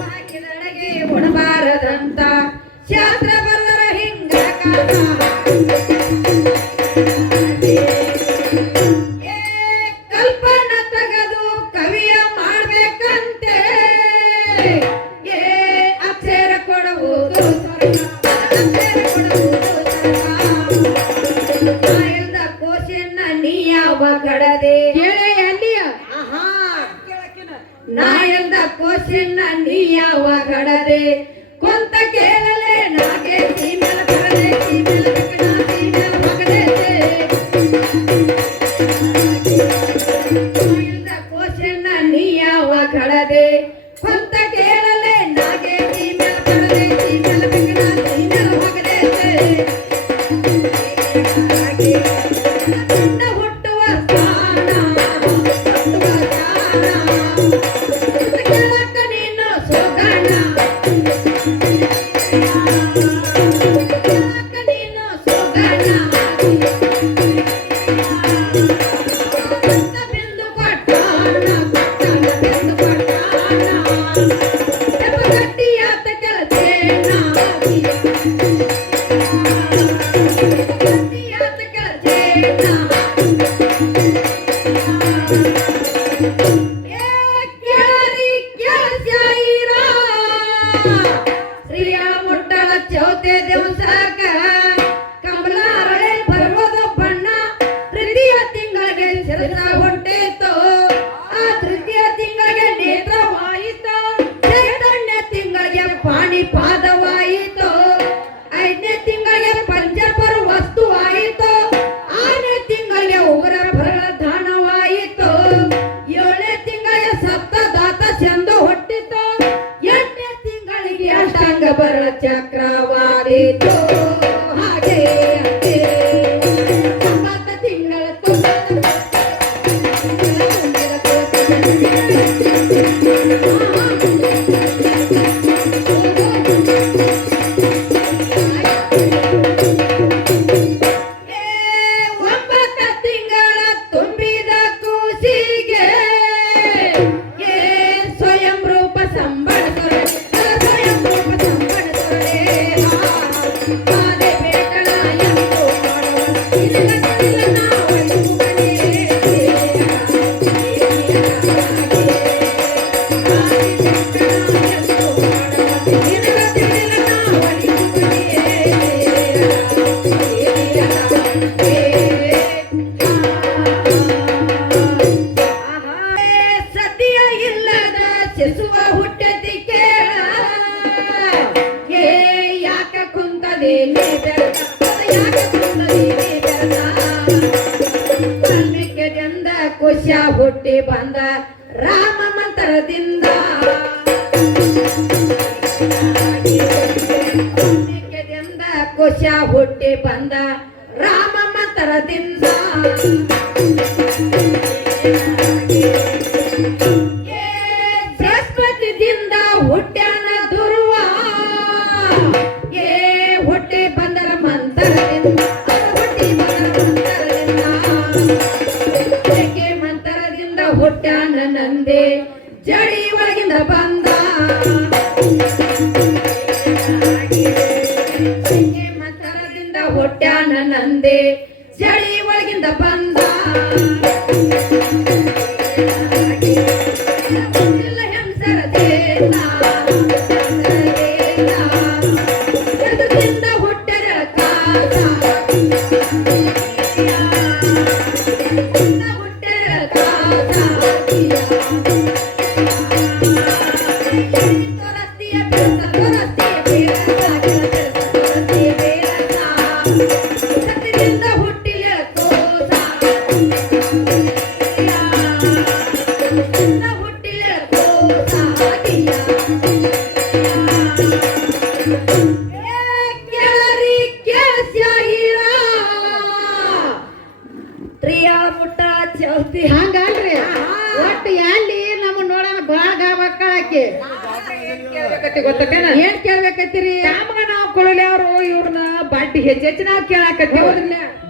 ಹಾಕಿದೊಳಗೆ ಉಣಬಾರದಂತ ಶಾಸ್ತ್ರ ಬಲ್ಲರ ಹಿಂಗ ಕಲ್ಪನ ತಗದು ಕವಿಯ ಮಾಡ್ಬೇಕಂತೆ ಅಕ್ಷರ ಕೊಡುವುದು ಅಕ್ಷರ ಕೊಡುವುದು ಕೋಶನ್ನ ನೀ ಯಾವ ಕಡದೆ ನಾ ಎಲ್ದ ಕೋಶನ್ನ ನೀ ಯಾವ ಕಡದೆ ಕೊಂತ ಕೇಳಲೆ ನಾಗೆ ಸೀಮೆಲ ಕಡದೆ ಸೀಮೆಲ ಕಣ ಸೀಮೆಲ ಮಗದೆ ಕೋಶನ್ನ ನೀ ಯಾವ ಕಡದೆ ಕೊಂತ ಕೇಳಲೆ ನಾಗೆ ಸೀಮೆಲ ಕಡದೆ ಸೀಮೆಲ ಕಣ ಸೀಮೆಲ ಮಗದೆ ಹುಟ್ಟುವ ಸ್ಥಾನ ಹುಟ್ಟುವ ಸ್ಥಾನ ಕೇಳಕ್ಕ ನೀನು ಸೋಗಣ್ಣ ಕೇಳಕ್ಕ ನೀನು ಸೋಗಣ್ಣ ಬೆಂದು ಕೊಟ್ಟಾಣ ಬೆಂದು ಕೊಟ್ಟಾಣ ಗಟ್ಟಿಯಾತ ಕೆಲಸೇನ ಗಟ್ಟಿಯಾತ ಕೆಲಸೇನ ಚೌತೆ ದಿವಸಕ ಕಂಬಲಾರಳೆ ಬರುವುದು ಬಣ್ಣ ತೃತೀಯ ತಿಂಗಳಿಗೆ ಶಿರಸ ಹೊಂಟೇತು ಆ ತೃತೀಯ ತಿಂಗಳಿಗೆ ನೇತ್ರವಾಯಿತು ಚೈತನ್ಯ ತಿಂಗಳಿಗೆ ಪಾಣಿಪಾದವಾಯಿತು 5ನೇ ತಿಂಗಳಿಗೆ ಪಂಚಪರ ವಸ್ತು ಆಯಿತು 6ನೇ ತಿಂಗಳಿಗೆ ಉಗ್ರ ಭರಳ ದಾನವಾಯಿತು 7ನೇ ತಿಂಗಳಿಗೆ ಸಪ್ತದಾತ ಚಂದು ಹುಟ್ಟಿತು 8ನೇ ತಿಂಗಳಿಗೆ ಅಷ್ಟಾಂಗ ಭರಳ ಚಕ್ರವಾದಿತು ಹಾಗೆ ಅಂತೆ 9 ತಿಂಗಳ ತುಂಬಿದ ಕೂಸಿಗೆ ಸ್ವಯಂ ರೂಪ ಸಂಬಳಿಸರೆ ಸ್ವಯಂ ರೂಪ ಸಂಬಳಿಸರೆ ಸತಿಯ ಇಲ್ಲದ ಶಿಶುವ ಹುಟ್ಟತಿ ಕೇಳ ಯಾಕ ಕುಂತದೇನೆ ಬೆರತ ಯಾಕ ಕುಂತದೇನೆ ಬೆರತ ವಾಲ್ಮೀಕಿಯಿಂದ ಕುಶ ಹುಟ್ಟಿ ಬಂದ ರಾಮ ಮಂತ್ರದಿಂದ ವಾಲ್ಮೀಕಿಯಿಂದ ಕುಶ ಹುಟ್ಟಿ ಬಂದ ರಾಮ ಮಂತ್ರದಿಂದ ಬೃಹಸ್ಪತಿದಿಂದ ಹುಟ್ಟ್ಯಾನ ದುರ್ವ ಹುಟ್ಟಿ ಬಂದರ ಮಂತ್ರದಿಂದ ಹುಟ್ಟಿ ಬಂದರ ಮಂತ್ರದಿಂದ ಹುಟ್ಟ್ಯಾನ ನಂದೆ ಜಡಿ ಒಳಗಿಂದ ಬಂದ ಮಂತ್ರದಿಂದ ಹುಟ್ಟ್ಯಾನ ನಂದೆ ಜಡಿ ಒಳಗಿಂದ ಬಂದ ಹಂಗಲ್ರಿ ಒಟ್ಟು ಎಲ್ಲಿ ನಮ್ಮ ನೋಡೋಣ ಬಾಳ ಮಕ್ಕಳಾಕಿ ಏನ್ ಕೇಳ್ಬೇಕತ್ತೀರಿ ನಮಗ ನಾವು ಕೊಳಲಿ ಅವ್ರು ಇವ್ರನ್ನ ಬಡ್ಡಿ ಹೆಚ್ಚೆಚ್ಚು ನಾವ್ ಕೇಳಾಕತ್ತೀವಿ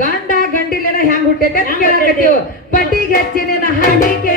ಗಂಡ ಗಂಡಿಲೆಲ್ಲ ಹೆಂಗ್ ಹುಟ್ಟೈತೆ ಕೇಳಾಕತ್ತೀವಿ ಬಡ್ಡಿಗೆ ಹೆಚ್ಚಿನ ಹಾಡಿಕೆ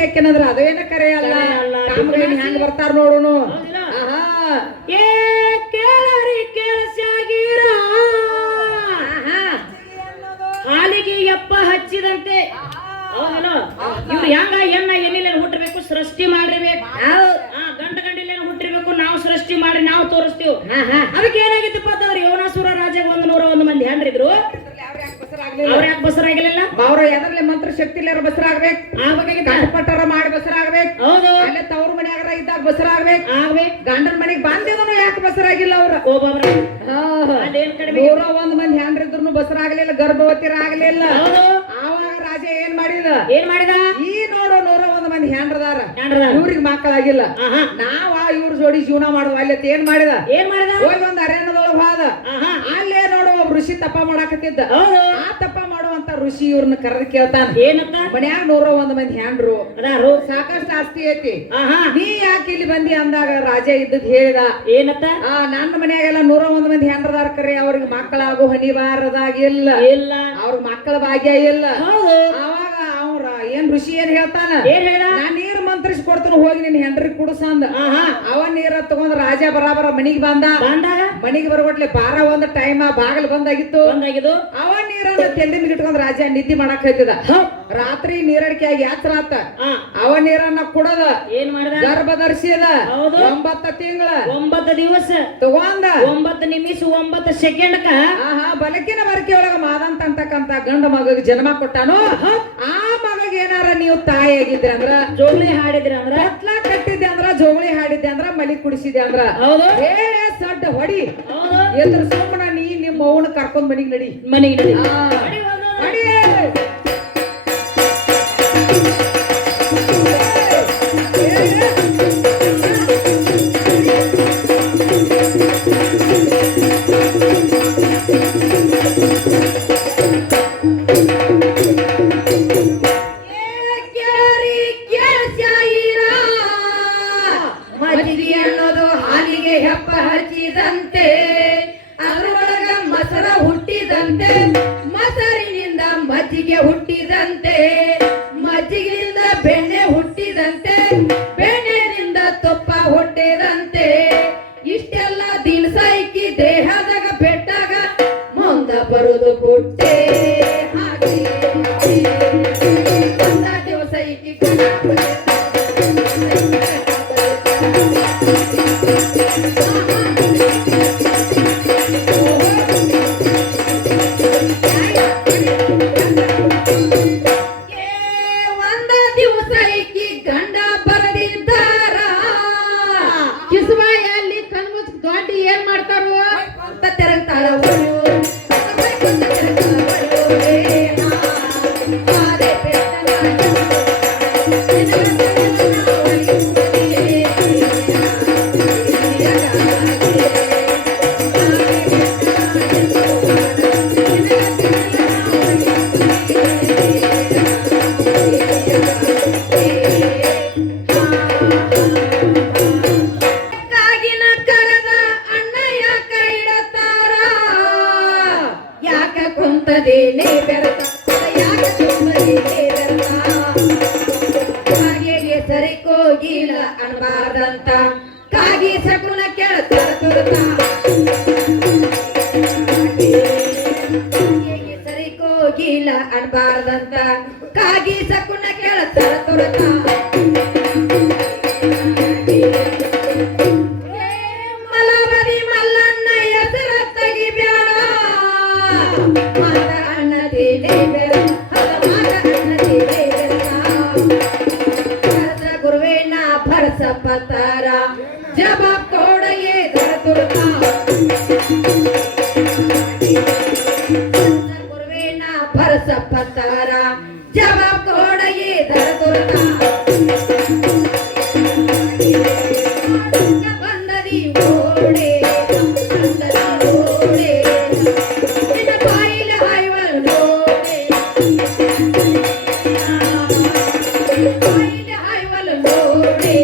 ಯಾಕೆನಂದ್ರ ಅದೇನ ಕರೆ ಅಲ್ಲ ಕಾಮಗಾರಿ ಹೆಂಗ್ ಬರ್ತಾರ ನೋಡುನು ಆಹಾ ಏ ಕೇಳರಿ ಕೇಳಸಾಗಿರ ಹಾಲಿಗೆ ಯಪ್ಪ ಹಚ್ಚಿದಂತೆ ಹೌದಲ್ಲ ಇವ್ರು ಹೆಂಗ ಎಣ್ಣ ಎಣ್ಣಿಲ್ಲ ಹುಟ್ಟಿರ್ಬೇಕು ಸೃಷ್ಟಿ ಮಾಡಿರ್ಬೇಕು ಗಂಡ ಗಂಡಿಲೇನು ಹುಟ್ಟಿರ್ಬೇಕು ನಾವು ಸೃಷ್ಟಿ ಮಾಡಿ ನಾವು ತೋರಿಸ್ತೀವಿ ಅದಕ್ಕೆ ಏನಾಗಿತ್ತಪ್ಪ ಅಂತಂದ್ರೆ ಯೋನಾಸುರ ರಾಜ 101 ಮಂದಿ ಹೆಂಡ್ರಿದ್ರು ಅವ್ರ ಯಾಕೆ ಬಸರಾಗಿಲ್ಲ ಅವ್ರ ಎದರ್ಲೆ ಮಂತ್ರ ಶಕ್ತಿ ಇಲ್ಲಾರ ಬಸರಾಗ್ಬೇಕು ಕಂಠಪಟ್ಟರ ಮಾಡಿ ಬಸರಾಗ್ಬೇಕು ಹೌದು ಅಲ್ಲೇ ತವ್ರ ಮನ್ಯಾಗ ಇದ್ದಾಗ ಬಸರಾಗ್ಬೇಕು ಗಂಡನ ಮನೆಗ್ ಬಂದಿದ್ರು ಯಾಕೆ ಬಸರಾಗಿಲ್ಲ ಅವ್ರ ಅದೇನ್ ಕಡಿಮೆ 101 ಮಂದಿ ಹೆಂಡ್ರಿದ್ರು ಬಸರಾಗ್ಲಿಲ್ಲ ಗರ್ಭವತಿರಾಗ್ಲಿಲ್ಲ ಆವಾಗ ರಾಜ ಏನ್ ಮಾಡಿದ ಈ ನೋಡು 101 ಮಂದಿ ಹೆಂಡ್ರದಾರ ಇವ್ರಿಗೆ ಮಕ್ಕಳಾಗಿಲ್ಲ ನಾವ ಇವ್ರ ಜೋಡಿ ಜೀವನ ಮಾಡುವ ಅಲ್ಲಿ ಏನ್ ಮಾಡಿದ ಹೋಗಿ ಒಂದ್ ಅರಣ್ಯದೊಳಗ ಹೋದ ಅಲ್ಲೇ ನೋಡು ಒಬ್ಬ ಋಷಿ ತಪ್ಪ ಮಾಡಾಕತ್ತಿದ್ದ ಆ ತಪ್ಪ ಮಾಡುವಂತ ಋಷಿ ಇವ್ರನ್ನ ಕರೆದು ಕೇಳ್ತಾನ ಏನಂತ ಮನ್ಯಾಗ 101 ಮಂದಿ ಹೆಂಡ್ರು ಸಾಕಷ್ಟು ಆಸ್ತಿ ಐತಿ ನೀ ಯಾಕೆ ಇಲ್ಲಿ ಬಂದಿ ಅಂದಾಗ ರಾಜ ಇದ್ದದ್ ಹೇಳಿದ ಏನಂತ ನನ್ನ ಮನ್ಯಾಗೆಲ್ಲ 101 ಮಂದಿ ಹೆಂಡ್ರದಾರ ಕರೆ ಅವ್ರಿಗೆ ಮಕ್ಕಳಾಗು ಹನಿವಾರದಾಗಿಲ್ಲ ಅವ್ರ ಮಕ್ಕಳ ಭಾಗ್ಯ ಇಲ್ಲ ಅವಾಗ ಅವ್ರ ಏನ್ ಋಷಿ ಏನ್ ಹೇಳ್ತಾನ ನಾನ್ ನೀರ್ ಮಂತ್ರಿಸಿ ಕೊಡ್ತಾನ ಹೋಗಿ ನಿನ್ ಹೆಂಡ್ರಿಗೆ ಕುಡಸಂದ ಅವ ನೀರ ತಗೊಂಡ್ ರಾಜ ಬರಾಬರ ಮನಿಗ್ ಬಂದಾಗ ಮನಿಗೆ ಬರ್ಕೊಟ್ಲೆ ಬಾರ ಒಂದ್ ಟೈಮ್ ಬಾಗಲ್ ಬಂದಾಗಿತ್ತು ಅವ ನೀರನ್ನ ತೆಲ್ಲಿನ ಇಟ್ಕೊಂಡ್ ರಾಜ ನಿದ್ದೆ ಮಾಡಕ್ ಹತ್ತಿದ ರಾತ್ರಿ ನೀರಡಿಕೆ ಆಗಿ ಯಾತ್ರ ಆತ ಅವ ನೀರನ್ನ ಕುಡದ ಏನ್ ಮಾಡಿದ ಗರ್ಭ ಧರಿಸಿದ 9 ತಿಂಗಳ 9 ದಿವಸ ತಗೊಂಡ 9 ನಿಮಿಷ 9 ಸೆಕೆಂಡ್ ಬಲಕಿನ ಬರಕೆ ಒಳಗ ಮಾದಂತ ಅಂತಕ್ಕಂತ ಗಂಡ ಮಗಗ್ ಜನ್ಮ ಕೊಟ್ಟಾನು ಆ ಮಗಗ್ ಏನಾರ ನೀವು ತಾಯಿ ಆಗಿದ್ರೆ ಅಂದ್ರ ಜೋಗಳಿ ಹಾಡಿದ್ರೆ ಅಂದ್ರ ಎತ್ಲಾ ಕಟ್ಟಿದ್ದೆ ಅಂದ್ರ ಜೋಗಳಿ ಹಾಡಿದ್ದೆ ಅಂದ್ರ ಮಲಿ ಕುಡಿಸಿದೆ ಅಂದ್ರ ಹೇಳೇ ಸಡ್ಡ ಹೊಡಿ ಎದ್ರ ಸುಮ್ಮನ ನೀ ನಿಮ್ಮ ಅವನ ಕರ್ಕೊಂಡ್ ಮನಿಗ್ ನಡಿ ಮಜ್ಜಿಗೆ ಅನ್ನೋದು ಹಾಲಿಗೆ ಹೆಪ್ಪ ಹಚ್ಚಿದಂತೆ ಅದರೊಳಗ ಮೊಸರ ಹುಟ್ಟಿದಂತೆ ಮೊಸರಿನಿಂದ ಮಜ್ಜಿಗೆ ಹುಟ್ಟಿದಂತೆ ಮಜ್ಜಿಗೆಯಿಂದ ಬೆಣ್ಣೆ ಹುಟ್ಟಿದಂತೆ ಬೆಣ್ಣೆನಿಂದ ತುಪ್ಪ ಹುಟ್ಟಿದಂತೆ ಇಷ್ಟೆಲ್ಲ ದಿನಸೈಕಿ ದೇಹದಾಗ ಬೆಟ್ಟಾಗ ಮುಂದ ಬರುದು ಬುಟ್ಟೆ ಹಾಗೆ ದಿವಸ ಈಕಿ ಗಂಡ ಬರದಿದ್ದಾರ ಕಿಸುಬಾಯಲ್ಲಿ ಕಣ್ಮುಚ್ ದೊಡ್ಡ ಏನ್ ಮಾಡ್ತಾರೋ ಅಂತ ತೆರಗ್ತಾಳ ಸರಿಕೋಗಿಲ್ಲ ಅನ್ಬಾರ್ದಂತ ಕಾಗಿ ಸಕುನ ಕೇಳ್ತಾರ ಸರಿಕೋಗಿಲ್ಲ ಅನ್ಬಾರ್ದಂತ ಕಾಗಿ ಸಕುನ ಕೇಳ್ತಾರ ತುರತ ಮಲಬದಿ ಮಲ್ಲಣ್ಣ ಹೆಸರ ತೆಗಿಬ್ಯಾಡ ಮಾದ ಅಣ್ಣ ತೇಲೆ ಬೆರ ಭರಸ ಪತಾರ ಜಬ ಕೋಡಯೇ ಧರತುರ್ತಾ ಗುರುವೇನ ಭರಸ ಪತಾರ ಜಬ ಕೋಡಯೇ ಧರತುರ್ತಾ ಬಂದದಿ ಓಡೆ ಬಂದದಿ ಓಡೆ ನಿನ್ನ ಬಾಯಿಲ ಹಾಯ್ವಲ್ ನೋಡೆ ಬಾಯಿಲ ಹಾಯ್ವಲ್ ನೋಡೆ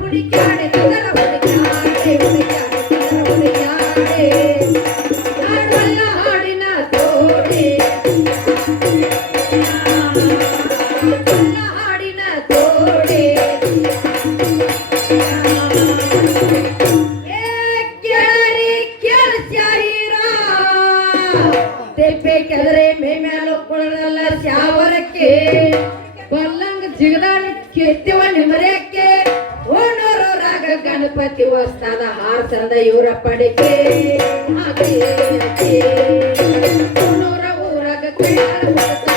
ಹುಡುಕ್ಯಾಡೆ ಹುಡುಕ್ಯಾಡೆ ಹುಡುಕ್ಯಾಡೆ ಹುಡುಕ್ಯಾಡೆ ಶಾವರಕ್ಕೆ ಬಲ್ಲಂಗ ಜಿಗದಾಡಿ ಕೆತ್ತಿವ ನಿಮರೇಕ್ಕೆ ಓನೂರು ರಾಗ ಗಣಪತಿ ಹೊಸ್ತಾದ ಹಾರ್ಸಂದ ಇವರ ಪಡಿಕೆ ಊರಾಗ ಕೈಯಾರ